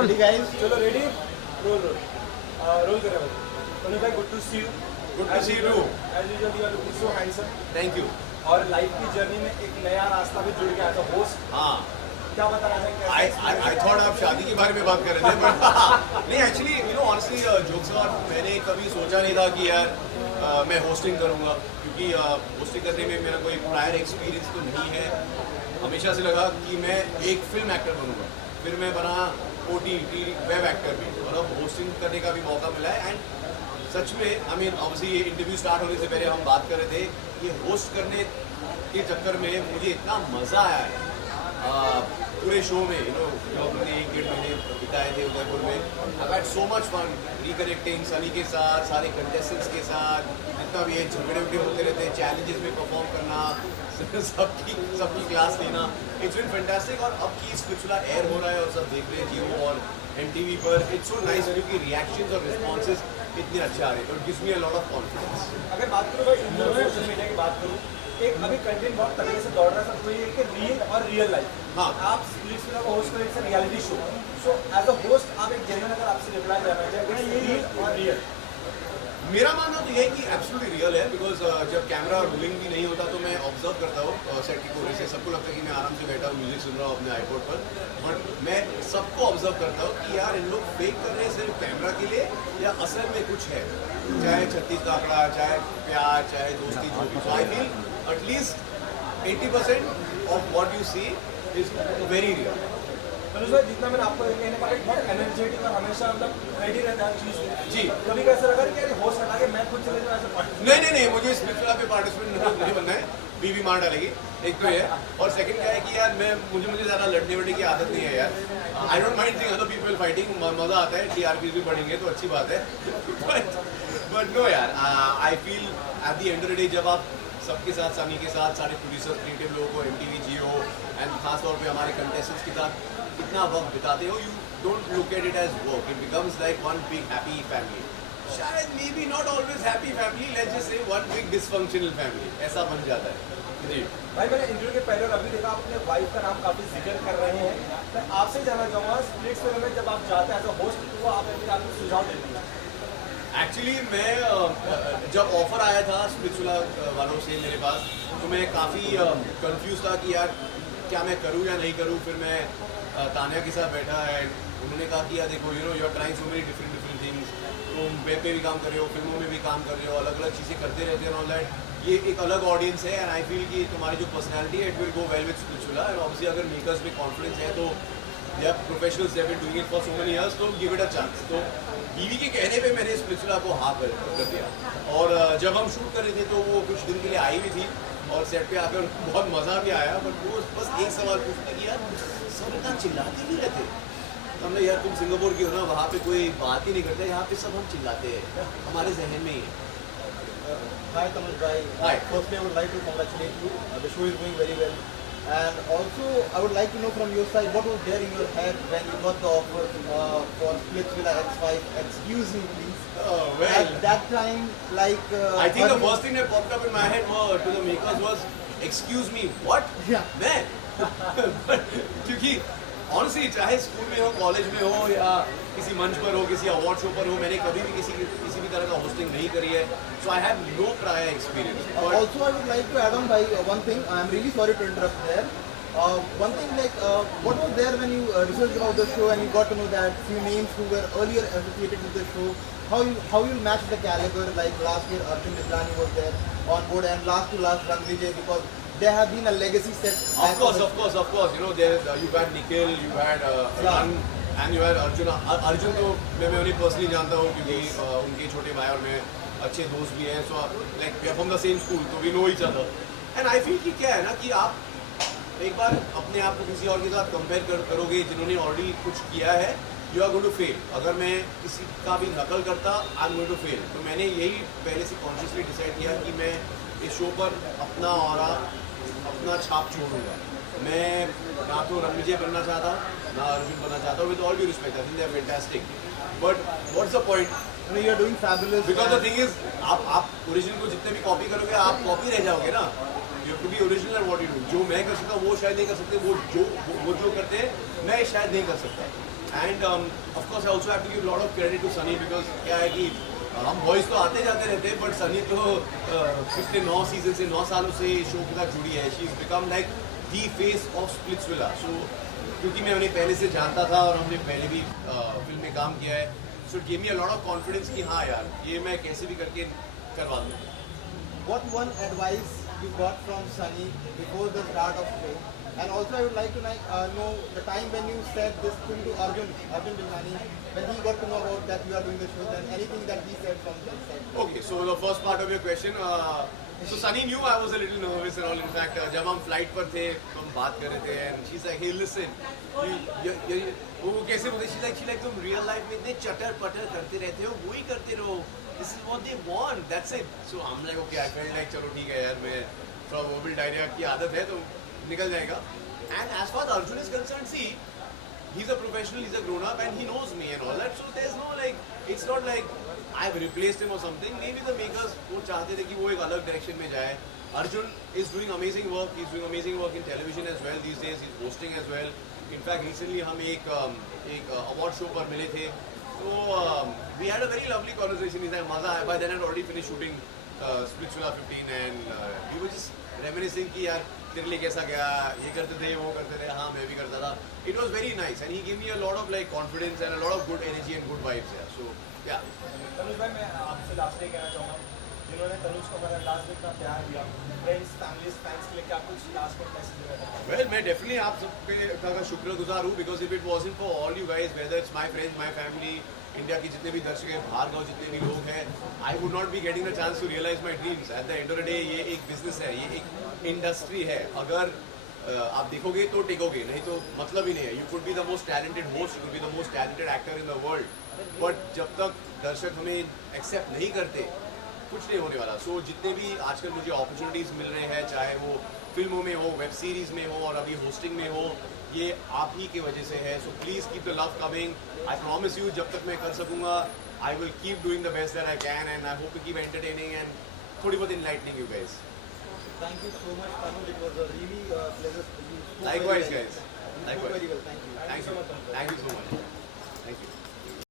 Hey guys, चलो ready roll roll करें भाई तनु भाई good to see you Good to see you too. As usual you are looking so handsome Thank you. और life की journey में एक नया रास्ता भी जुड़ गया एज अ होस्ट हाँ. क्या बताना चाहेंगे I thought आप शादी के बारे में बात कर रहे थे but नहीं actually you know honestly jokes apart मैंने कभी सोचा नहीं था कि यार मैं hosting करूँगा क्योंकि hosting करने में मेरा कोई prior experience तो नहीं है. हमेशा से लगा कि मैं एक फिल्म एक्टर बनूंगा. फिर मैं बना OTT वेब एक्टर भी और अब होस्टिंग करने का भी मौका मिला है एंड सच में आई मीन ऑब्वियसली ये इंटरव्यू स्टार्ट होने से पहले हम बात कर रहे थे ये होस्ट करने के चक्कर में मुझे इतना मज़ा आया है पूरे शो में यू नो जो अपने 1-1.5 महीने बिताए थे उदयपुर में I had so much fun reconnecting Sunny के साथ सारे कंटेस्टेंट्स के साथ जितना भी ये झगड़े उगड़े होते रहते हैं चैलेंजेस में परफॉर्म करना सबकी क्लास लेना इट्स बीन फैंटास्टिक और अब की स्पिरिचुअला एयर हो रहा है और सब देख रहे हैं जियो और MTV पर इट्स सो नाइस क्योंकि रिएक्शंस और रिस्पॉन्सेज इतने अच्छे आ रहे हैं और gives me a lot of confidence. अगर बात करूँ भाई सोशल मीडिया की बात करूँ एक अभी कंटेंट बहुत तगड़े से दौड़ रहा है तो ये कि रील और रियल लाइफ हाँ. आप स्प्लिट्सविला को होस्ट करें reality show so as a host आप एक जेन्युइन अगर आपसे रिप्लाई करना चाहिए रील और रियल मेरा मानना तो ये है कि एब्सोल्युटली रियल है बिकॉज जब कैमरा रोलिंग भी नहीं होता तो मैं ऑब्जर्व करता हूँ सेट की कोने से सबको लगता है कि मैं आराम से बैठा हूँ म्यूजिक सुन रहा हूँ अपने आईपॉड पर बट मैं सबको ऑब्जर्व करता हूँ कि यार इन लोग फेक कर रहे हैं सिर्फ कैमरा के लिए या असल में कुछ है चाहे 36 का आंकड़ा चाहे प्यार चाहे दोस्ती जो भी. So I feel at least 80% of what you see is very real. Manoj भाई जितना मैंने आपको कहने का बहुत एनर्जेटिक और हमेशा मतलब रेडी रहता है चीज़ जी. कभी कैसा लगा कि यार होस्ट हटा के मैं खुद चले जाऊँ ऐसा नहीं मुझे स्पिरिचुअल पे पार्टिसिपेंट नहीं बनना है. बीवी मार डालेगी एक तो ये और सेकंड क्या है कि यार मैं मुझे ज़्यादा लड़ने वड़ने की आदत नहीं है यार. I don't mind thing other people fighting मज़ा आता है TRPs भी बढ़ेंगे तो अच्छी बात है बट नो यार I feel at the end of the day जब आप सबके साथ सनी के साथ सारे प्रोड्यूसर क्रिएटिव लोगों को MTV जियो एंड खास तौर पे हमारे कंटेस्टेंट्स के साथ इतना वक्त बिताते हो you don't look at it as work it becomes like one big happy family. शायद maybe not always happy family let's just say one big dysfunctional family ऐसा बन जाता है. जी भाई मैंने इंटरव्यू के पहले और अभी देखा आप अपने वाइफ का नाम काफी जिक्र कर रहे हैं मैं आपसे जानना चाहूँगा स्प्लिट्सविला में जब आप जाते हैं एज अ होस्ट तो आप अपने आपको सुझाव देते हैं. एक्चुअली मैं जब ऑफर आया था स्पिरिचुअला वालों से मेरे पास तो मैं काफ़ी कंफ्यूज था कि यार क्या मैं करूँ या नहीं करूँ. फिर मैं तानिया के साथ बैठा है उन्होंने कहा कि यार देखो you know you are trying so many different things तुम वेब पे भी काम कर रहे हो फिल्मों में भी काम कर रहे हो अलग अलग चीज़ें करते रहते हैं ऑल दैट. ये एक अलग ऑडियंस है एंड आई फील कि तुम्हारी जो पर्सनैलिटी है it will go well with spiritually and obviously अगर मेकर्स में कॉन्फिडेंस है तो they are professionals they have been doing it for so many years तो गिव इट अ चांस. तो बीवी के कहने पे मैंने स्पिरिचुअला को हाँ कर दिया और जब हम शूट कर रहे थे तो वो कुछ दिन के लिए आई भी थी और सेट पे आकर बहुत मज़ा भी आया बट वो बस एक सवाल पूछते कि यार सब इतना चिल्लाते भी रहते. हमने यार तुम सिंगापुर की हो ना वहाँ पे कोई बात ही नहीं करता यहाँ पे सब हम चिल्लाते हैं हमारे जहन में ही है. hi Tanuj bhai. Hi. Firstly, I would like to congratulate you. The show is going very well. And also, I would like to know from your side what was there in your head when you got the offer for Splitsvilla X5. Excuse me, please. Well, At that time, like. I think the early- first thing that popped up in my head to the makers was, excuse me, what? Yeah. Man. क्योंकि honestly चाहे school में हो college में हो या किसी मंच पर हो किसी अवार्ड शो पर हो मैंने कभी भी किसी भी तरह का होस्टिंग नहीं करी है. So I have no prior experience. Also, I would like to add on by one thing. I'm really sorry to interrupt there. One thing like what was there when you researched about the show and you got to know that few names who were earlier associated with the show, how you match the caliber, like last year Arjun Mitlani was there on board and last to last Ranvijay because they have been a legacy set. Of course. You know, you had Nikhil, you had Ran, and you had Arjun. Arjun तो मैं उन्हें personally जानता हूँ क्योंकि उनके छोटे भाई और मैं अच्छे दोस्त भी हैं. So like we are from the same school तो we know each other and I feel कि क्या है ना कि आप एक बार अपने आप को किसी और के साथ कंपेयर करोगे जिन्होंने ऑलरेडी कुछ किया है you are going to fail. अगर मैं किसी का भी नकल करता I am going to fail. तो मैंने यही पहले से कॉन्शियसली डिसाइड किया कि मैं इस शो पर अपना और अपना छाप छोड़ूंगा. मैं ना तो रणविजय बनना चाहता ना अर्जुन बनना चाहता with all due respect I think they are fantastic but what's the point You are doing fabulous. Because the thing is आप ओरिजिनल को जितने भी कॉपी करोगे आप कॉपी रह जाओगे ना. You have to be original what you do. जो मैं कर सकता हूँ वो शायद नहीं कर सकते वो जो करते हैं मैं शायद नहीं कर सकता. And of course I also have to give lot of credit to Sunny because क्या है कि हम बॉयज तो आते जाते रहते हैं बट सनी तो पिछले 9 सीजन से 9 सालों से शो के साथ जुड़ी है. She is become like the face of Splitsvilla. So क्योंकि मैं उन्हें पहले से जानता था और हमने पहले भी फिल्म में काम किया है, so it give me a lot of confidence कि हाँ यार ये मैं कैसे भी करके करवा दूँ. What one advice you got from Sunny before the start of show? And also I would like to know the time when you said this thing to Arjun Bilani, when he got to know about that you are doing the show, then anything that he said from that side. Okay, so the first part of your question, so Sunny knew I was a little nervous and all. In fact, जब हम flight पर थे, हम बात कर रहे थे, and she's like, hey listen, वो कैसे बोलते? She's like तुम real life में इतने चटर पटर करते रहते हो, वही करते रहो. This is what they want. That's it. So I'm like, okay, I felt like चलो ठीक है यार, मैं थोड़ा verbal diarrhea की आदत है तो निकल जाएगा. And as far as Arjun is concerned, see, he's a professional, he's a grown up, and he knows me and all that. So there's no like, it's not like I've replaced him or something. Maybe the makers वो चाहते थे कि वो एक अलग direction में जाए. Arjun is doing amazing work. He's doing amazing work in television as well these days. He's hosting as well. In fact, recently हम एक award show पर मिले थे. So we had a very lovely conversation. He's like, मजा आया. By then I'd already finished shooting Splitsvilla 15, and we were just reminiscing कि यार तेरे लिए कैसा गया, ये करते थे, वो करते थे, हाँ मैं भी करता था. It was very nice, and he gave me a lot of like confidence and a lot of good energy and good vibes. Yeah. So yeah. Tanuj भाई, मैं आपसे लास्ट डे कहना चाहूँगा, जिन्होंने तनुज को मेरा लास्ट डे इतना प्यार दिया, फ्रेंड्स, फैमिलीज, फैंस के लिए क्या कुछ लास्ट में मैसेज देना चाहूँगा? Well, मैं definitely आप सबके का शुक्रगुजार हूँ because if it wasn't for all you guys, whether it's my friends, my family, India के जितने भी दर्शक हैं, बाहर गाँव जितने भी लोग हैं, I would not be getting the chance to realize my dreams. At the end of the day, ये एक business है, ये एक इंडस्ट्री है. अगर आप देखोगे तो टिकोगे, नहीं तो मतलब ही नहीं है. You could be the most talented host, you could be the most talented actor in the world, but जब तक दर्शक हमें एक्सेप्ट नहीं करते, कुछ नहीं होने वाला. सो जितने भी आजकल मुझे अपॉर्चुनिटीज़ मिल रहे हैं, चाहे वो फिल्मों में हो, वेब सीरीज़ में हो और अभी होस्टिंग में हो, ये आप ही की वजह से है. So please keep the love coming. I promise you, जब तक मैं कर सकूँगा, I will keep doing the best that I can, and I hope to keep entertaining and थोड़ी बहुत enlightening you guys. Thank you so much, Tanuj. It was a really pleasure. You spoke Likewise very well. guys. You spoke Likewise. very well. Thank you. Thank you so much. Thank you.